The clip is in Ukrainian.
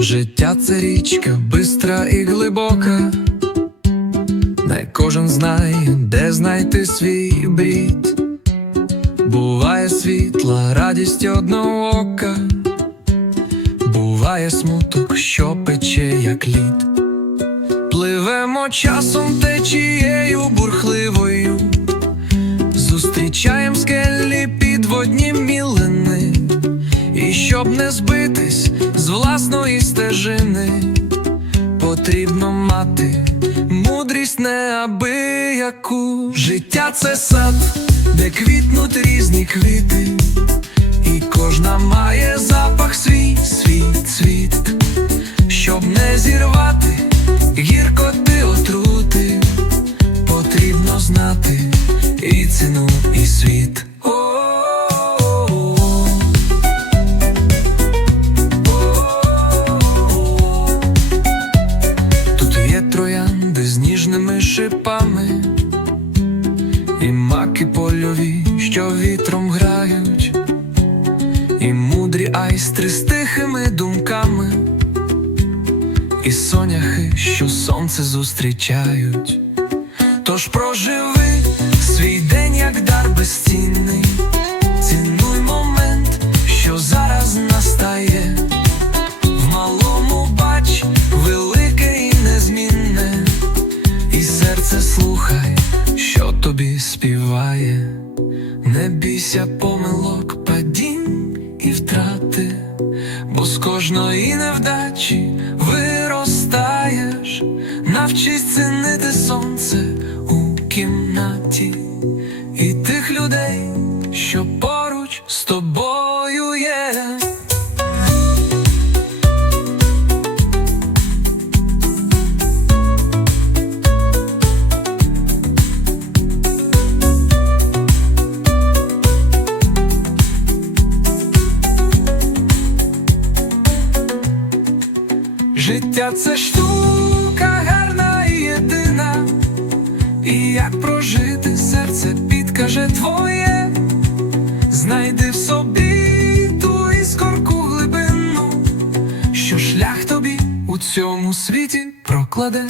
Життя це річка, бистра і глибока. Не кожен знає, де знайти свій брід. Буває світла, радість одного ока, буває смуток, що пече, як лід. Пливемо часом течією бурхливою, зустрічаєм скелі підводні мілини, і щоб не збитись з власної стежини, потрібно мати мудрість неабияку. Життя це сад, де квітнуть різні квіти, і кожна має з шипами, і маки польові, що вітром грають, і мудрі айстри з тихими думками, і соняхи, що сонце зустрічають. Тож проживи свій день як дар безцінний, співає, не бійся помилок, падінь і втрати, бо з кожної невдачі виростаєш, навчись цінити сонце у кімнаті і тих людей, що Життя це штука гарна і єдина, і як прожити серце підкаже твоє, знайди в собі ту іскорку глибину, що шлях тобі у цьому світі прокладе.